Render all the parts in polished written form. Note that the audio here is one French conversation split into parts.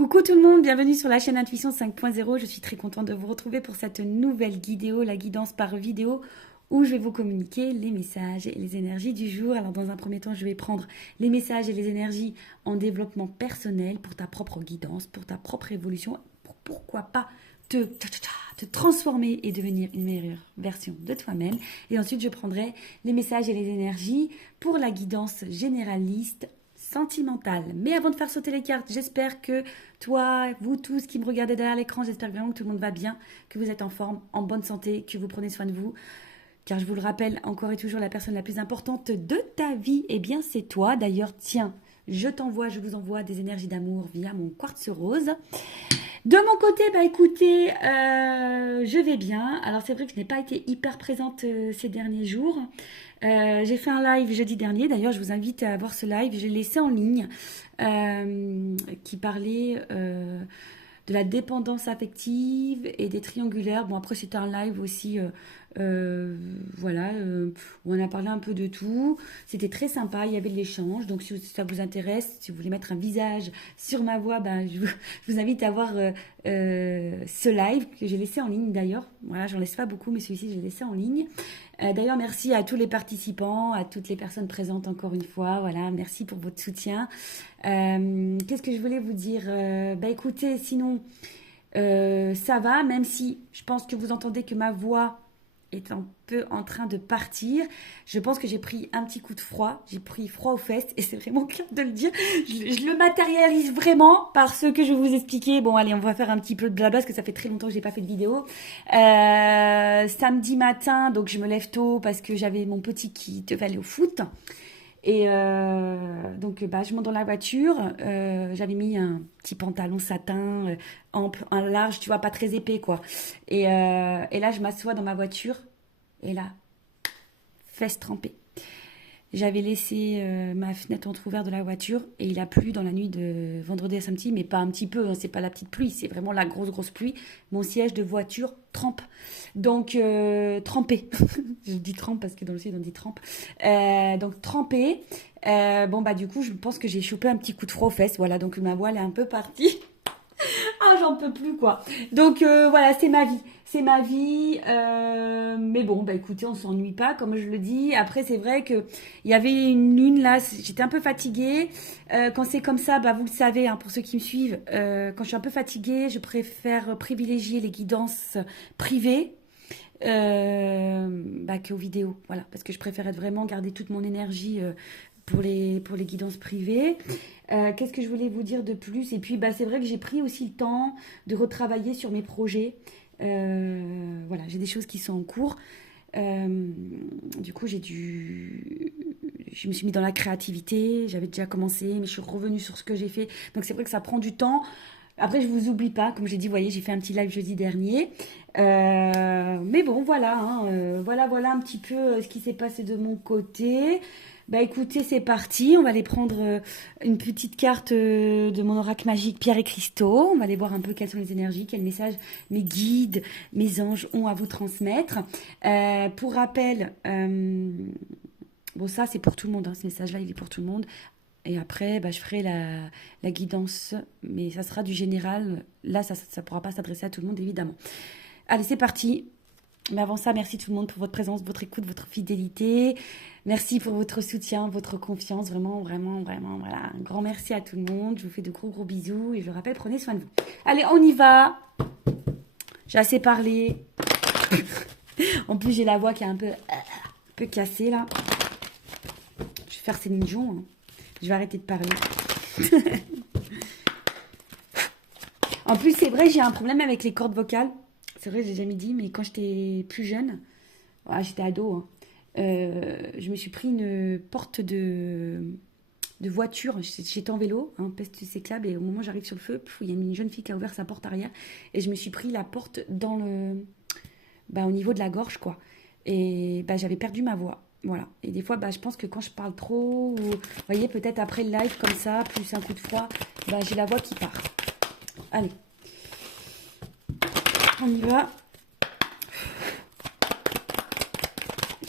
Coucou tout le monde, bienvenue sur la chaîne Intuition 5.0. Je suis très contente de vous retrouver pour cette nouvelle vidéo, la guidance par vidéo, où je vais vous communiquer les messages et les énergies du jour. Alors dans un premier temps, je vais prendre les messages et les énergies en développement personnel pour ta propre guidance, pour ta propre évolution, pour pourquoi pas te transformer et devenir une meilleure version de toi-même. Et ensuite, je prendrai les messages et les énergies pour la guidance généraliste sentimentale. Mais avant de faire sauter les cartes, j'espère que toi, vous tous qui me regardez derrière l'écran, j'espère vraiment que tout le monde va bien, que vous êtes en forme, en bonne santé, que vous prenez soin de vous. Car je vous le rappelle, encore et toujours, la personne la plus importante de ta vie, eh bien c'est toi. D'ailleurs, tiens, je vous envoie des énergies d'amour via mon quartz rose. De mon côté, bah écoutez, je vais bien. Alors c'est vrai que je n'ai pas été hyper présente ces derniers jours. J'ai fait un live jeudi dernier, d'ailleurs je vous invite à voir ce live, je l'ai laissé en ligne, qui parlait de la dépendance affective et des triangulaires. Bon après c'était un live aussi, voilà, où on a parlé un peu de tout. C'était très sympa, il y avait de l'échange, donc si ça vous intéresse, si vous voulez mettre un visage sur ma voix, ben, je vous invite à voir ce live que j'ai laissé en ligne d'ailleurs. Voilà, j'en laisse pas beaucoup, mais celui-ci je l'ai laissé en ligne. D'ailleurs, merci à tous les participants, à toutes les personnes présentes encore une fois. Voilà, merci pour votre soutien. Qu'est-ce que je voulais vous dire? Bah écoutez, sinon, ça va, même si je pense que vous entendez que ma voix est un peu en train de partir. Je pense que j'ai pris un petit coup de froid. J'ai pris froid aux fesses et c'est vraiment clair de le dire. Je le matérialise vraiment par ce que je vais vous expliquer. Bon, allez, on va faire un petit peu de blabla parce que ça fait très longtemps que j'ai pas fait de vidéo. Samedi matin, donc je me lève tôt parce que j'avais mon petit qui devait aller au foot. Et donc, bah, je monte dans la voiture. J'avais mis un petit pantalon satin, ample, un large, tu vois, pas très épais, quoi. Et là, je m'assois dans ma voiture. Et là, fesses trempées. J'avais laissé ma fenêtre entrouverte de la voiture et il a plu dans la nuit de vendredi à samedi, mais pas un petit peu, hein, c'est pas la petite pluie, c'est vraiment la grosse pluie. Mon siège de voiture trempe. Donc, trempé. Je dis trempe parce que dans le sud on dit trempe. Donc, trempé. Bon, bah, du coup, je pense que j'ai chopé un petit coup de froid aux fesses. Voilà, donc ma voix elle est un peu partie. Ah, j'en peux plus, quoi. Donc, voilà, c'est ma vie. C'est ma vie. Mais bon, bah écoutez, on s'ennuie pas, comme je le dis. Après, c'est vrai que il y avait une lune, là, j'étais un peu fatiguée. Quand c'est comme ça, bah vous le savez, hein, pour ceux qui me suivent, quand je suis un peu fatiguée, je préfère privilégier les guidances privées. Bah, qu'aux vidéos, voilà, parce que je préfère vraiment garder toute mon énergie pour les guidances privées. Qu'est-ce que je voulais vous dire de plus? Et puis, bah, c'est vrai que j'ai pris aussi le temps de retravailler sur mes projets. Voilà, j'ai des choses qui sont en cours. Du coup, je me suis mis dans la créativité. J'avais déjà commencé, mais je suis revenue sur ce que j'ai fait. Donc, c'est vrai que ça prend du temps. Après, je vous oublie pas. Comme j'ai dit, vous voyez, j'ai fait un petit live jeudi dernier. Mais bon, voilà, hein, voilà un petit peu ce qui s'est passé de mon côté. Bah écoutez, c'est parti. On va aller prendre une petite carte de mon oracle magique Pierre et Cristaux. On va aller voir un peu quelles sont les énergies, quels messages mes guides, mes anges ont à vous transmettre. Pour rappel, bon ça c'est pour tout le monde, hein, ce message-là il est pour tout le monde. Et après, bah, je ferai la guidance, mais ça sera du général. Là, ça ne pourra pas s'adresser à tout le monde, évidemment. Allez, c'est parti. Mais avant ça, merci tout le monde pour votre présence, votre écoute, votre fidélité. Merci pour votre soutien, votre confiance. Vraiment, voilà. Un grand merci à tout le monde. Je vous fais de gros bisous. Et je vous rappelle, prenez soin de vous. Allez, on y va. J'ai assez parlé. En plus, j'ai la voix qui est un peu cassée, là. Je vais faire Céline Dion, hein. Je vais arrêter de parler. En plus, c'est vrai, j'ai un problème avec les cordes vocales. C'est vrai, j'ai jamais dit, mais quand j'étais plus jeune, ouais, j'étais ado, hein, je me suis pris une porte de voiture. J'étais en vélo, hein, peste cyclable, et au moment où j'arrive sur le feu, il y a une jeune fille qui a ouvert sa porte arrière, et je me suis pris la porte dans au niveau de la gorge, quoi. Et bah, j'avais perdu ma voix. Voilà. Et des fois, bah, je pense que quand je parle trop, ou, vous voyez, peut-être après le live comme ça, plus un coup de froid, bah, j'ai la voix qui part. Allez. On y va.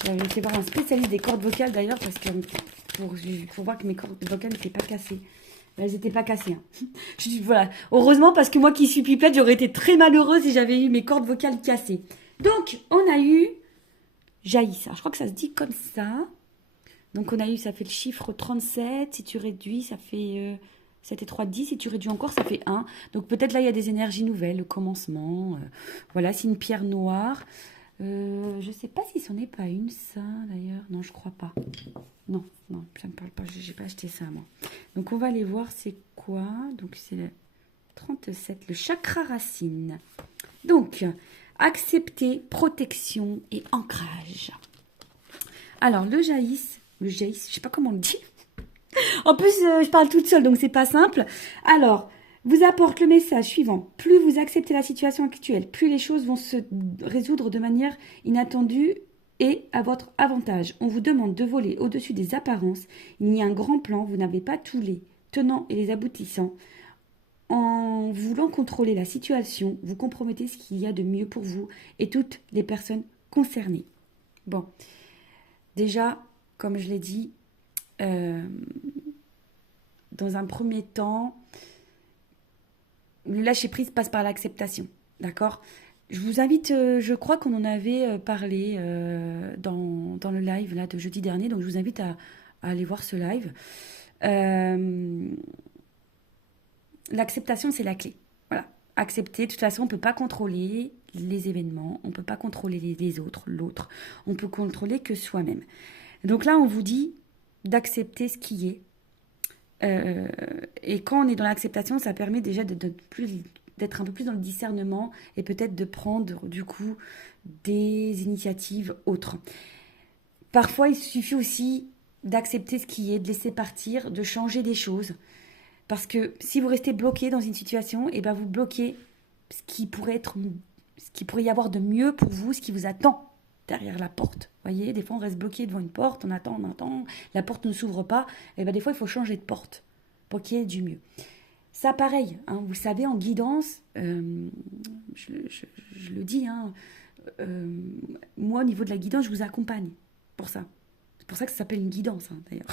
J'avais été voir un spécialiste des cordes vocales d'ailleurs, parce que pour voir que mes cordes vocales n'étaient pas cassées. Elles n'étaient pas cassées. Hein. Je dis, voilà. Heureusement, parce que moi qui suis pipette, j'aurais été très malheureuse si j'avais eu mes cordes vocales cassées. Donc, on a eu jaillisse. Je crois que ça se dit comme ça. Donc, on a eu, ça fait le chiffre 37. Si tu réduis, ça fait 7 et 3, 10. Si tu réduis encore, ça fait 1. Donc, peut-être là, il y a des énergies nouvelles, le commencement. Voilà, c'est une pierre noire. Je ne sais pas si c'en est pas une, ça, d'ailleurs. Non, je crois pas. Non, ça me parle pas. J'ai pas acheté ça, moi. Donc, on va aller voir c'est quoi. Donc, c'est le 37, le chakra racine. Donc, accepter, protection et ancrage. Alors, le jaillisse, je sais pas comment on le dit. En plus, je parle toute seule, donc c'est pas simple. Alors, vous apporte le message suivant. Plus vous acceptez la situation actuelle, plus les choses vont se résoudre de manière inattendue et à votre avantage. On vous demande de voler au-dessus des apparences. Il y a un grand plan, vous n'avez pas tous les tenants et les aboutissants. En voulant contrôler la situation, vous compromettez ce qu'il y a de mieux pour vous et toutes les personnes concernées. Bon, déjà, comme je l'ai dit, dans un premier temps, le lâcher-prise passe par l'acceptation, d'accord ? Je vous invite, je crois qu'on en avait parlé dans le live là, de jeudi dernier, donc je vous invite à aller voir ce live. L'acceptation, c'est la clé. Voilà. Accepter, de toute façon, on ne peut pas contrôler les événements, on ne peut pas contrôler les autres, l'autre. On peut contrôler que soi-même. Donc là, on vous dit d'accepter ce qui est. Et quand on est dans l'acceptation, ça permet déjà d'être un peu plus dans le discernement et peut-être de prendre, du coup, des initiatives autres. Parfois, il suffit aussi d'accepter ce qui est, de laisser partir, de changer des choses. Parce que si vous restez bloqué dans une situation, et ben vous bloquez ce qui pourrait y avoir de mieux pour vous, ce qui vous attend derrière la porte. Vous voyez, des fois on reste bloqué devant une porte, on attend, la porte ne s'ouvre pas, et ben des fois il faut changer de porte pour qu'il y ait du mieux. Ça pareil, hein, vous savez, en guidance, je le dis, hein, moi au niveau de la guidance, je vous accompagne pour ça. C'est pour ça que ça s'appelle une guidance, hein, d'ailleurs.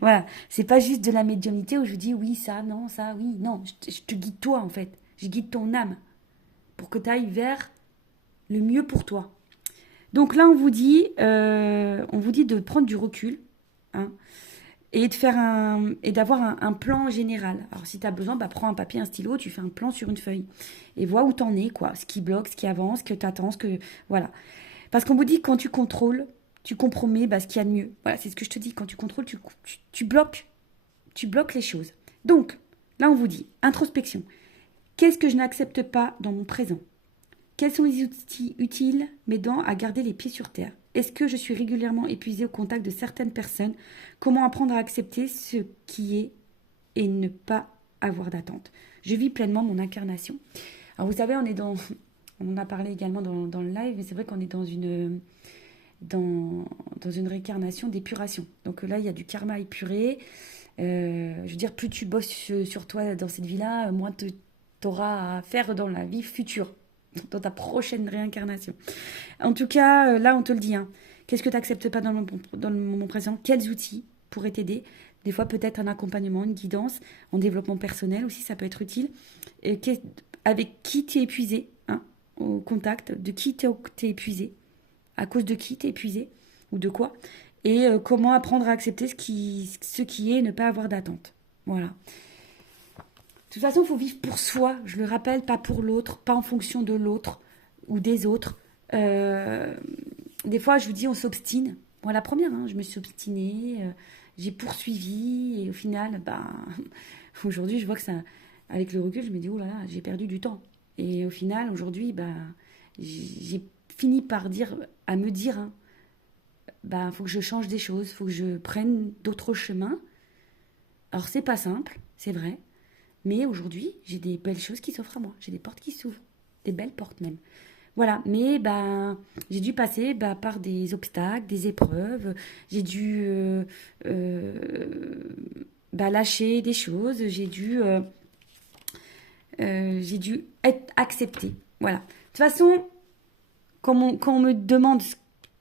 Voilà, c'est pas juste de la médiumnité où je dis oui, ça, non, ça, oui, non. Je te guide toi, en fait. Je guide ton âme pour que tu ailles vers le mieux pour toi. Donc là, on vous dit de prendre du recul, hein, et d'avoir un plan général. Alors, si tu as besoin, prends un papier, un stylo, tu fais un plan sur une feuille et vois où t'en es, quoi. Ce qui bloque, ce qui avance, ce que t'attends, voilà. Parce qu'on vous dit que quand tu contrôles, tu compromets ce qu'il y a de mieux. Voilà, c'est ce que je te dis. Quand tu contrôles, tu bloques les choses. Donc, là, on vous dit, introspection. Qu'est-ce que je n'accepte pas dans mon présent ? Quels sont les outils utiles m'aidant à garder les pieds sur terre ? Est-ce que je suis régulièrement épuisée au contact de certaines personnes ? Comment apprendre à accepter ce qui est et ne pas avoir d'attente ? Je vis pleinement mon incarnation. Alors, vous savez, on en a parlé également dans le live, mais c'est vrai qu'on est dans une réincarnation d'épuration. Donc là, il y a du karma à épurer. Je veux dire, plus tu bosses sur toi dans cette vie-là, moins tu auras à faire dans la vie future, dans ta prochaine réincarnation. En tout cas, là, on te le dit. Hein. Qu'est-ce que tu n'acceptes pas dans le moment présent ? Quels outils pourraient t'aider ? Des fois, peut-être un accompagnement, une guidance, en développement personnel aussi, ça peut être utile. Et avec qui tu es épuisé, hein, au contact, de qui tu es épuisé ? À cause de qui t'es épuisé ou de quoi, et comment apprendre à accepter ce qui est et ne pas avoir d'attente. Voilà. De toute façon, il faut vivre pour soi, je le rappelle, pas pour l'autre, pas en fonction de l'autre ou des autres. Des fois, je vous dis, on s'obstine. Moi, la première, hein, je me suis obstinée, j'ai poursuivi, et au final, aujourd'hui, je vois que ça, avec le recul, je me dis, oh là là, j'ai perdu du temps. Et au final, aujourd'hui, j'ai fini par me dire, faut que je change des choses, faut que je prenne d'autres chemins. Alors c'est pas simple, c'est vrai, mais aujourd'hui j'ai des belles choses qui s'offrent à moi, j'ai des portes qui s'ouvrent, des belles portes même. Voilà, mais j'ai dû passer par des obstacles, des épreuves, j'ai dû lâcher des choses, j'ai dû être acceptée. Voilà. De toute façon, quand on me demande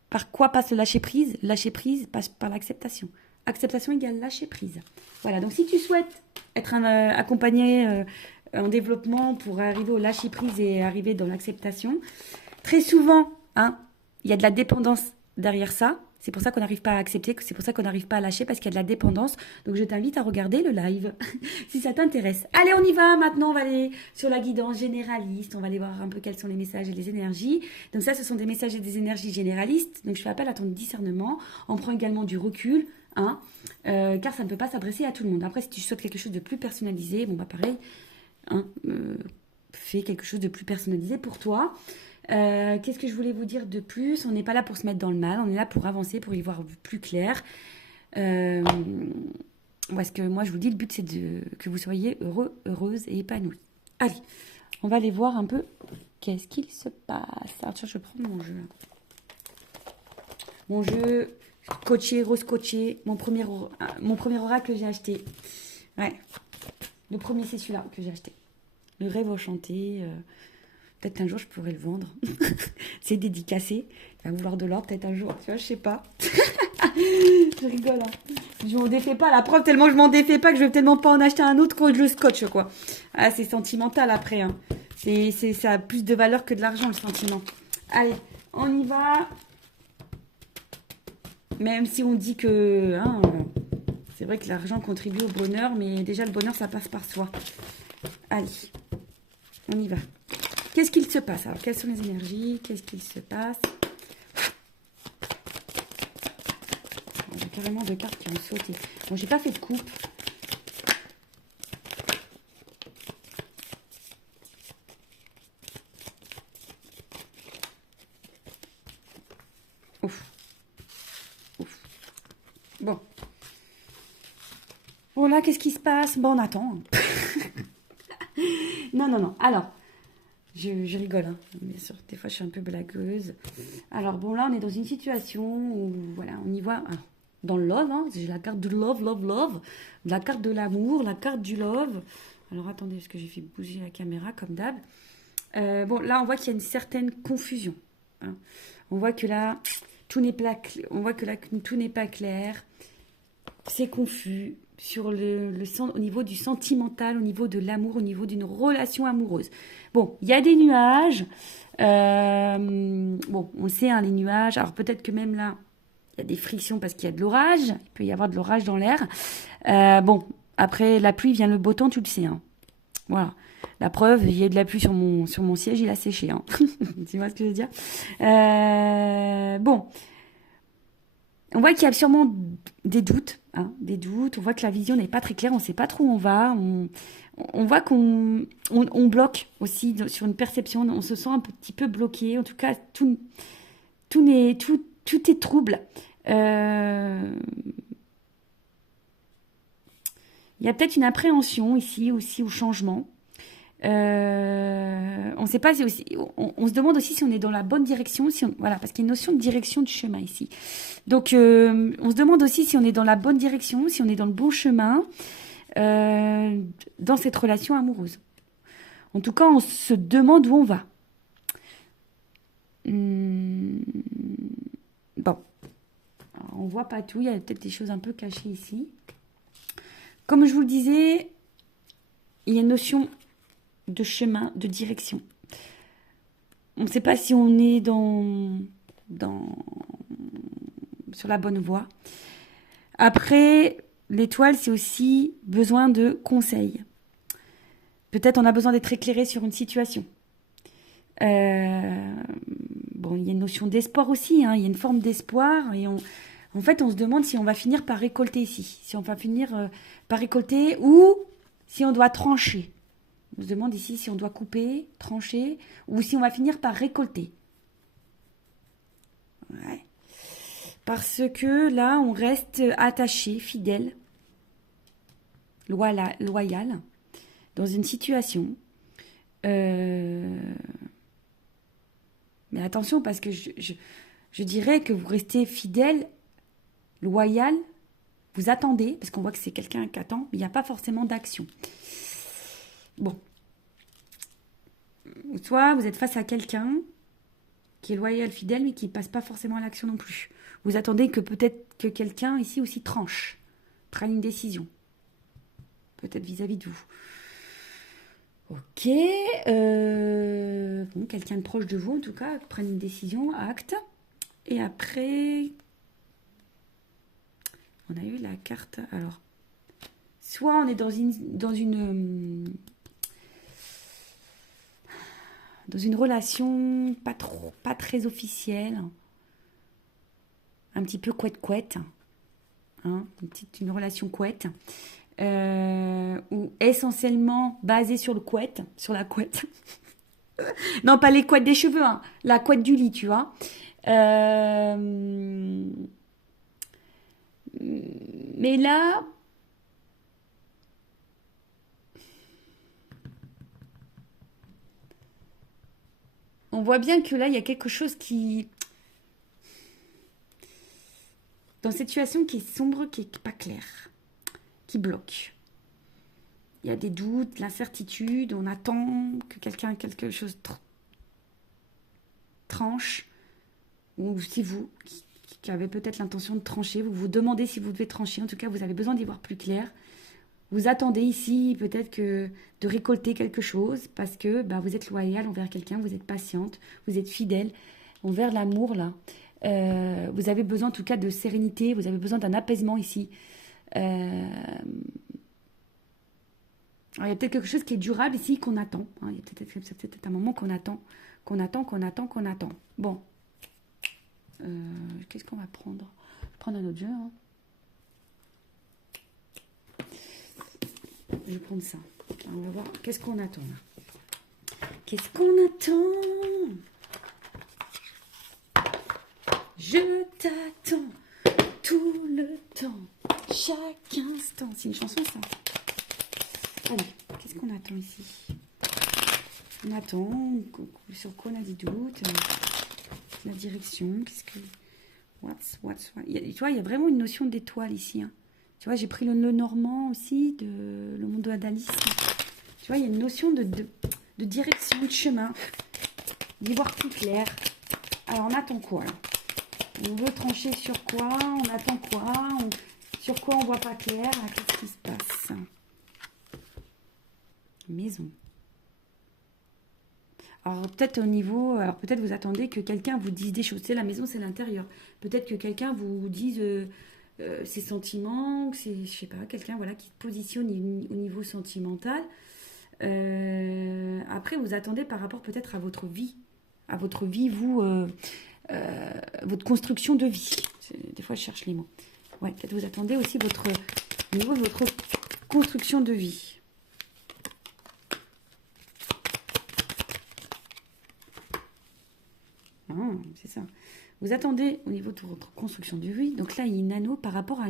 par quoi passe le lâcher prise passe par l'acceptation. acceptation égale lâcher prise. Voilà, donc si tu souhaites être accompagné en développement pour arriver au lâcher prise et arriver dans l'acceptation, très souvent, hein, il y a de la dépendance derrière ça. C'est pour ça qu'on n'arrive pas à accepter, c'est pour ça qu'on n'arrive pas à lâcher, parce qu'il y a de la dépendance. Donc, je t'invite à regarder le live, si ça t'intéresse. Allez, on y va. Maintenant, on va aller sur la guidance généraliste. On va aller voir un peu quels sont les messages et les énergies. Donc, ça, ce sont des messages et des énergies généralistes. Donc, je fais appel à ton discernement. On prend également du recul, hein, car ça ne peut pas s'adresser à tout le monde. Après, si tu souhaites quelque chose de plus personnalisé, bon, bah, pareil, hein, fais quelque chose de plus personnalisé pour toi. Qu'est-ce que je voulais vous dire de plus? On n'est pas là pour se mettre dans le mal, on est là pour avancer, pour y voir plus clair. Parce que moi, je vous dis, le but, c'est que vous soyez heureux, heureuse et épanouie. Allez, on va aller voir un peu qu'est-ce qu'il se passe. Alors, tiens, je vais prendre mon jeu. Mon jeu coaché, rose coaché, mon premier oracle que j'ai acheté. Ouais, le premier, c'est celui-là que j'ai acheté. Le rêve enchanté. Peut-être qu'un jour, je pourrais le vendre. C'est dédicacé. Il va vouloir de l'or, peut-être un jour. Tu vois, je sais pas. Je rigole. Hein. Je m'en défais pas. La preuve, tellement je m'en défais pas que je vais tellement pas en acheter un autre que je le scotch, quoi. Ah, c'est sentimental après. Hein. Ça a plus de valeur que de l'argent, le sentiment. Allez, on y va. Même si on dit que... Hein, c'est vrai que l'argent contribue au bonheur, mais déjà, le bonheur, ça passe par soi. Allez, on y va. Qu'est-ce qu'il se passe? Alors, quelles sont les énergies? Qu'est-ce qu'il se passe? Il y a carrément 2 cartes qui ont sauté. Bon, j'ai pas fait de coupe. Ouf. Ouf. Bon. Bon, là, qu'est-ce qui se passe? Bon, on attend. Non. Alors... Je rigole, hein. Bien sûr, des fois je suis un peu blagueuse. Alors bon, là on est dans une situation où, voilà, on y voit, hein, dans le love, hein, j'ai la carte du love, la carte de l'amour, la carte du love. Alors attendez, parce que j'ai fait bouger la caméra comme d'hab. Bon, là on voit qu'il y a une certaine confusion. Hein. On voit que là, tout n'est pas clair, c'est confus. Sur au niveau du sentimental, au niveau de l'amour, au niveau d'une relation amoureuse. Bon, il y a des nuages. Bon, on sait, hein, les nuages. Alors peut-être que même là, il y a des frictions parce qu'il y a de l'orage. Il peut y avoir de l'orage dans l'air. Bon, après la pluie vient le beau temps, tu le sais. Hein. Voilà. La preuve, il y a de la pluie sur mon siège, il a séché. Hein. Tu vois ce que je veux dire? Bon. On voit qu'il y a sûrement des doutes, hein, des doutes. On voit que la vision n'est pas très claire, on ne sait pas trop où on va. On voit qu'on bloque aussi sur une perception, on se sent un petit peu bloqué. En tout cas, tout est trouble. Il y a peut-être une appréhension ici aussi au changement. On ne sait pas si aussi, on se demande aussi si on est dans la bonne direction, voilà, parce qu'il y a une notion de direction du chemin ici. Donc, on se demande aussi si on est dans la bonne direction, si on est dans le bon chemin dans cette relation amoureuse. En tout cas, on se demande où on va. Bon, alors, on voit pas tout, il y a peut-être des choses un peu cachées ici. Comme je vous le disais, il y a une notion de chemin, de direction. On ne sait pas si on est sur la bonne voie. Après, l'étoile, c'est aussi besoin de conseils. Peut-être on a besoin d'être éclairé sur une situation. Bon, il y a une notion d'espoir aussi, hein, il y a une forme d'espoir et en fait, on se demande si on va finir par récolter ici, si on va finir par récolter ou si on doit trancher. On se demande ici si on doit couper, trancher, ou si on va finir par récolter. Ouais. Parce que là, on reste attaché, fidèle, loyal, dans une situation. Mais attention, parce que je dirais que vous restez fidèle, loyal, vous attendez, parce qu'on voit que c'est quelqu'un qui attend, mais il n'y a pas forcément d'action. Bon. Soit vous êtes face à quelqu'un qui est loyal, fidèle, mais qui ne passe pas forcément à l'action non plus. Vous attendez que peut-être que quelqu'un ici aussi tranche, prenne une décision. Peut-être vis-à-vis de vous. Ok. Bon, quelqu'un de proche de vous, en tout cas, prenne une décision, acte. Et après, on a eu la carte. Alors, soit on est dans une relation pas très officielle, un petit peu couette-couette, hein, une relation couette, ou essentiellement basée sur le couette, sur la couette. Non, pas les couettes des cheveux, hein, la couette du lit, tu vois. Mais là, on voit bien que là, il y a quelque chose qui... Dans cette situation qui est sombre, qui n'est pas claire, qui bloque. Il y a des doutes, l'incertitude, on attend que quelque chose tranche. Ou si vous, qui avez peut-être l'intention de trancher, vous vous demandez si vous devez trancher. En tout cas, vous avez besoin d'y voir plus clair. Vous attendez ici peut-être que de récolter quelque chose parce que vous êtes loyal envers quelqu'un, vous êtes patiente, vous êtes fidèle envers l'amour là. Vous avez besoin en tout cas de sérénité, vous avez besoin d'un apaisement ici. Alors, il y a peut-être quelque chose qui est durable ici qu'on attend. Hein. Il y a peut-être un moment qu'on attend. Bon. Qu'est-ce qu'on va prendre? Je vais prendre un autre jeu. Hein. Je vais prendre ça. On va voir. Qu'est-ce qu'on attend là? Qu'est-ce qu'on attend? Je t'attends tout le temps, chaque instant. C'est une chanson ça. Allez, qu'est-ce qu'on attend ici? On attend, sur quoi on a des doutes, la direction, qu'est-ce que... Tu vois, il y a vraiment une notion d'étoile ici. Hein. Tu vois, j'ai pris le normand aussi, le monde de d'Alice. Tu vois, il y a une notion de direction, de chemin, d'y voir plus clair. Alors, on attend quoi là? On veut trancher sur quoi? On attend quoi? Sur quoi on voit pas clair? Qu'est-ce qui se passe? Maison. Alors peut-être peut-être vous attendez que quelqu'un vous dise des choses. C'est la maison, c'est l'intérieur. Peut-être que quelqu'un vous dise ses sentiments, je sais pas, quelqu'un voilà qui se positionne au niveau sentimental. Après, vous attendez par rapport peut-être à votre vie, vous, votre construction de vie. Des fois, je cherche les mots. Ouais, peut-être vous attendez aussi au niveau de votre construction de vie. C'est ça. Vous attendez au niveau de votre construction de vie. Donc là, il y a une anneau par rapport à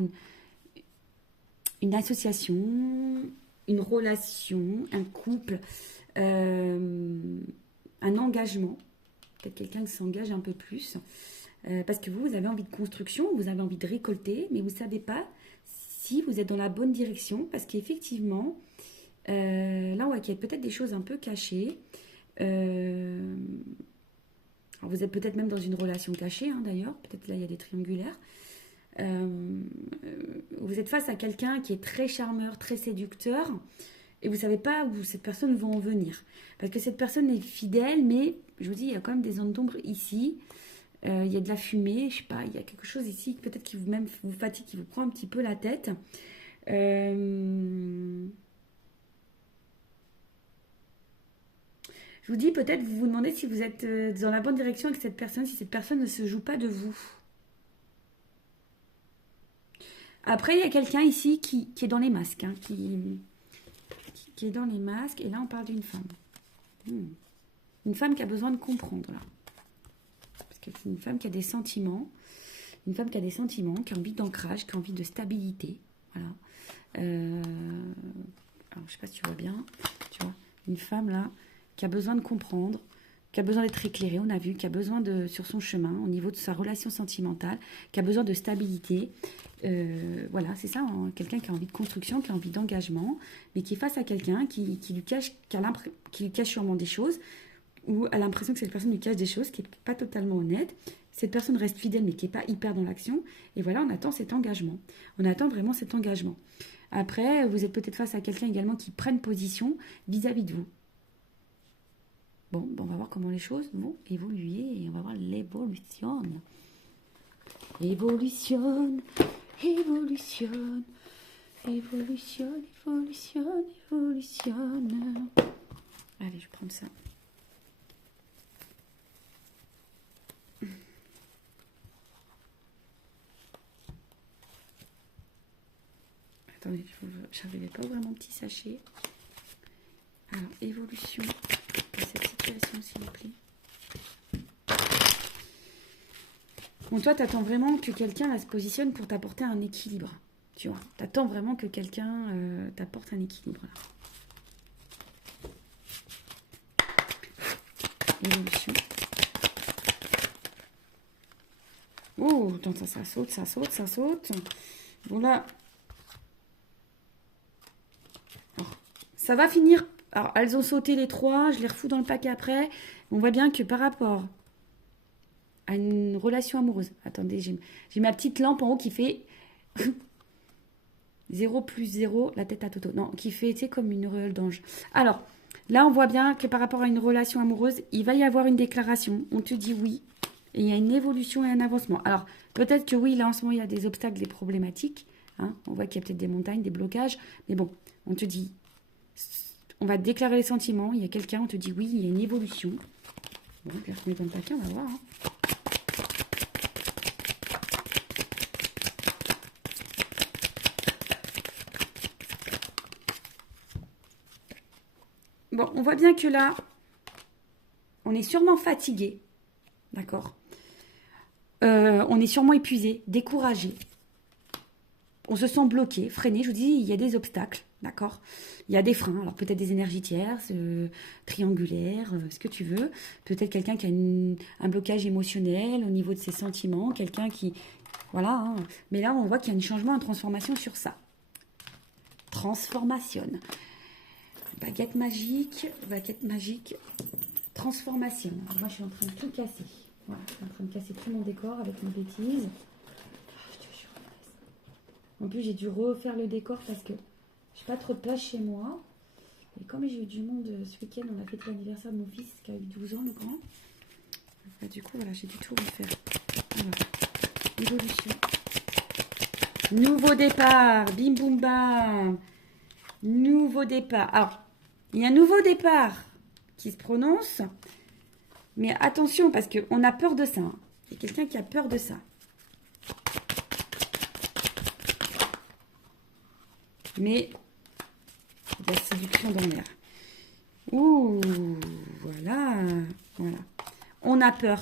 une association, une relation, un couple, un engagement. Peut-être quelqu'un qui s'engage un peu plus. Parce que vous avez envie de construction, vous avez envie de récolter, mais vous ne savez pas si vous êtes dans la bonne direction. Parce qu'effectivement, là, on voit qu'il y a peut-être des choses un peu cachées. Alors vous êtes peut-être même dans une relation cachée, hein, d'ailleurs. Peut-être là, il y a des triangulaires. Vous êtes face à quelqu'un qui est très charmeur, très séducteur, et vous ne savez pas où cette personne va en venir. Parce que cette personne est fidèle, mais je vous dis, il y a quand même des zones d'ombre ici. Il y a de la fumée, je sais pas, il y a quelque chose ici, peut-être qui vous fatigue, qui vous prend un petit peu la tête. Je vous dis, peut-être vous vous demandez si vous êtes dans la bonne direction avec cette personne, si cette personne ne se joue pas de vous. Après, il y a quelqu'un ici qui est dans les masques, hein, qui est dans les masques, et là on parle d'une femme. Une femme qui a besoin de comprendre, là. Parce que c'est une femme qui a des sentiments, qui a envie d'ancrage, qui a envie de stabilité, voilà. Alors, je sais pas si tu vois bien, tu vois, une femme là, qui a besoin de comprendre, qui a besoin d'être éclairée, on a vu, qui a besoin sur son chemin, au niveau de sa relation sentimentale, qui a besoin de stabilité. Voilà, c'est ça, hein, quelqu'un qui a envie de construction, qui a envie d'engagement, mais qui est face à quelqu'un qui lui cache sûrement des choses, où elle a l'impression que cette personne lui cache des choses, qui n'est pas totalement honnête. Cette personne reste fidèle, mais qui n'est pas hyper dans l'action. Et voilà, on attend cet engagement. On attend vraiment cet engagement. Après, vous êtes peut-être face à quelqu'un également qui prenne position vis-à-vis de vous. Bon, on va voir comment les choses vont évoluer et on va voir l'évolution. Évolution, évolution, évolution, évolution, évolution. Allez, je vais prendre ça. Attendez, je n'arrivais pas à ouvrir mon petit sachet. Alors, évolution de cette situation, s'il vous plaît. Bon, toi, tu attends vraiment que quelqu'un se positionne pour t'apporter un équilibre. Tu vois, tu attends vraiment que quelqu'un t'apporte un équilibre. Là. Évolution. Oh, attends, ça saute, ça saute, ça saute. Bon, là. Alors, ça va finir. Alors, elles ont sauté les 3, je les refous dans le paquet après. On voit bien que par rapport à une relation amoureuse. Attendez, j'ai ma petite lampe en haut qui fait 0 plus 0, la tête à Toto. Non, qui fait, tu sais, comme une auréole d'ange. Alors, là, on voit bien que par rapport à une relation amoureuse, il va y avoir une déclaration. On te dit oui. Et il y a une évolution et un avancement. Alors, peut-être que oui, là, en ce moment, il y a des obstacles, des problématiques. Hein. On voit qu'il y a peut-être des montagnes, des blocages. Mais bon, on te dit, on va déclarer les sentiments. Il y a quelqu'un, on te dit oui, il y a une évolution. Bon, je vais remettre dans le paquet, on va voir. Hein. Bon, on voit bien que là, on est sûrement fatigué, d'accord. On est sûrement épuisé, découragé. On se sent bloqué, freiné. Je vous dis, il y a des obstacles, d'accord. Il y a des freins, alors peut-être des énergies tierces, triangulaires, ce que tu veux. Peut-être quelqu'un qui a un blocage émotionnel au niveau de ses sentiments, quelqu'un qui... Voilà, hein. Mais là, on voit qu'il y a un changement, une transformation sur ça. Transformation. Baguette magique, transformation. Moi, je suis en train de tout casser. Voilà, je suis en train de casser tout mon décor avec mes bêtises. En plus, j'ai dû refaire le décor parce que je n'ai pas trop de place chez moi. Et comme j'ai eu du monde ce week-end, on a fêté l'anniversaire de mon fils qui a eu 12 ans, le grand. Bah, du coup, voilà, j'ai dû tout refaire. Voilà. Évolution. Nouveau départ. Bim, boum, bam. Nouveau départ. Alors, il y a un nouveau départ qui se prononce. Mais attention, parce qu'on a peur de ça. Hein. Il y a quelqu'un qui a peur de ça. Mais il y a la séduction dans l'air. Ouh, voilà. On a peur.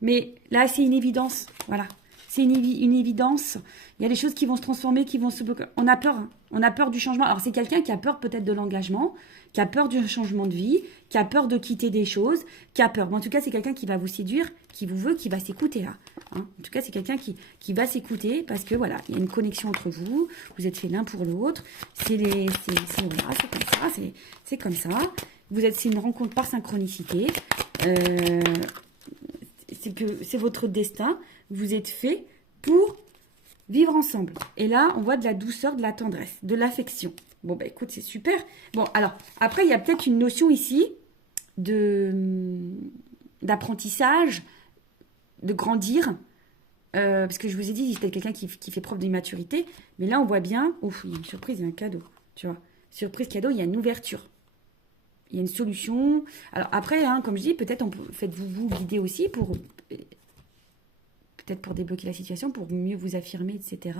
Mais là, c'est une évidence. Voilà. C'est une évidence. Il y a des choses qui vont se transformer, qui vont se bloquer. On a peur. Hein. On a peur du changement. Alors, c'est quelqu'un qui a peur peut-être de l'engagement, qui a peur du changement de vie, qui a peur de quitter des choses, qui a peur. Mais en tout cas, c'est quelqu'un qui va vous séduire, qui vous veut, qui va s'écouter là. Hein. En tout cas, c'est quelqu'un qui va s'écouter parce que voilà, il y a une connexion entre vous. Vous êtes fait l'un pour l'autre. C'est comme ça. C'est comme ça. C'est une rencontre par synchronicité. C'est votre destin. Vous êtes fait pour vivre ensemble. Et là, on voit de la douceur, de la tendresse, de l'affection. Bon, bah écoute, c'est super. Bon, alors, après, il y a peut-être une notion ici d'apprentissage, de grandir. Parce que je vous ai dit, c'est peut-être quelqu'un qui fait preuve d'immaturité. Mais là, on voit bien... Ouf, il y a une surprise, il y a un cadeau. Tu vois, surprise, cadeau, il y a une ouverture. Il y a une solution. Alors après, hein, comme je dis, peut-être faites-vous guider aussi pour... Peut-être pour débloquer la situation, pour mieux vous affirmer, etc.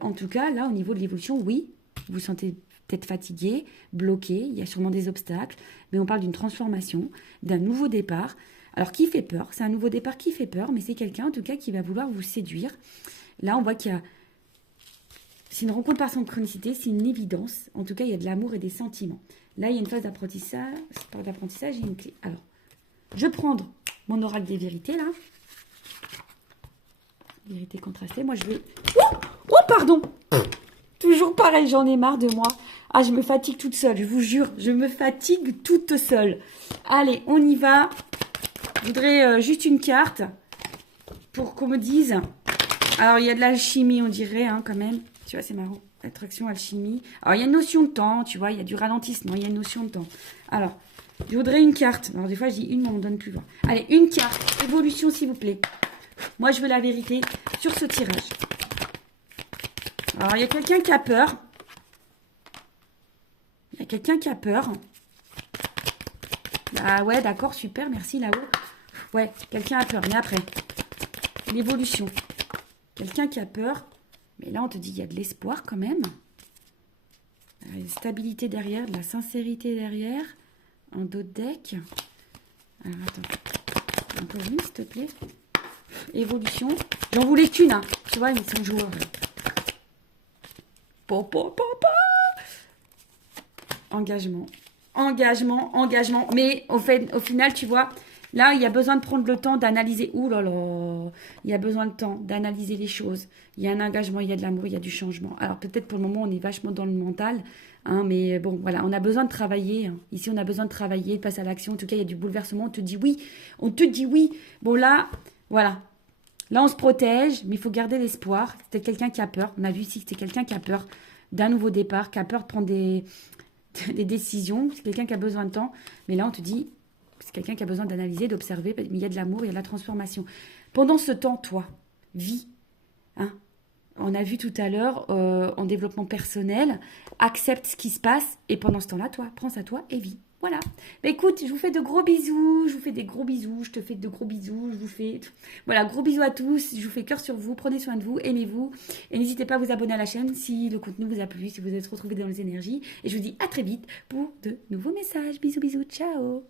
En tout cas, là, au niveau de l'évolution, oui, vous vous sentez peut-être fatigué, bloqué, il y a sûrement des obstacles, mais on parle d'une transformation, d'un nouveau départ. Alors, qui fait peur? C'est un nouveau départ qui fait peur, mais c'est quelqu'un, en tout cas, qui va vouloir vous séduire. Là, on voit qu'il y a... C'est une rencontre par synchronicité, c'est une évidence. En tout cas, il y a de l'amour et des sentiments. Là, il y a une phase d'apprentissage, il y a une clé. Alors, je vais prendre mon oracle des vérités, là. Vérité contrastée. Moi, je vais... Oh, pardon. Toujours pareil, j'en ai marre de moi. Ah, je me fatigue toute seule, je vous jure. Je me fatigue toute seule. Allez, on y va. Je voudrais juste une carte pour qu'on me dise. Alors, il y a de l'alchimie, on dirait, hein, quand même. Tu vois, c'est marrant. Attraction, alchimie. Alors, il y a une notion de temps, tu vois. Il y a du ralentissement, il y a une notion de temps. Alors, je voudrais une carte. Alors, des fois, je dis une, mais on ne donne plus. Voir. Allez, une carte. Évolution, s'il vous plaît. Moi, je veux la vérité sur ce tirage. Alors, il y a quelqu'un qui a peur. Il y a quelqu'un qui a peur. Ah ouais, d'accord, super, merci là-haut. Ouais, quelqu'un a peur, mais après, l'évolution. Quelqu'un qui a peur, mais là on te dit il y a de l'espoir quand même. Il y a une stabilité derrière, de la sincérité derrière. Un dos de deck. Alors attends, encore une s'il te plaît. Évolution. J'en voulais qu'une, hein. Tu vois, ils sont joueurs. Engagement. Engagement, engagement. Mais au final, tu vois, là, il y a besoin de prendre le temps d'analyser. Ouh là là, il y a besoin de temps d'analyser les choses. Il y a un engagement, il y a de l'amour, il y a du changement. Alors peut-être pour le moment, on est vachement dans le mental. Hein, mais bon, voilà, on a besoin de travailler. Hein. Ici, on a besoin de travailler, de passer à l'action. En tout cas, il y a du bouleversement. On te dit oui. On te dit oui. Bon, là, voilà. Là, on se protège, mais il faut garder l'espoir. C'est quelqu'un qui a peur. On a vu ici que c'est quelqu'un qui a peur d'un nouveau départ, qui a peur de prendre des décisions. C'est quelqu'un qui a besoin de temps. Mais là, on te dit, c'est quelqu'un qui a besoin d'analyser, d'observer. Mais il y a de l'amour, il y a de la transformation. Pendant ce temps, toi, vis. Hein, on a vu tout à l'heure, en développement personnel, accepte ce qui se passe. Et pendant ce temps-là, toi, prends ça à toi et vis. Voilà. Bah, écoute, je vous fais de gros bisous. Je vous fais des gros bisous. Je te fais de gros bisous. Je vous fais... Voilà, gros bisous à tous. Je vous fais cœur sur vous. Prenez soin de vous. Aimez-vous. Et n'hésitez pas à vous abonner à la chaîne si le contenu vous a plu, si vous êtes retrouvés dans les énergies. Et je vous dis à très vite pour de nouveaux messages. Bisous, bisous. Ciao.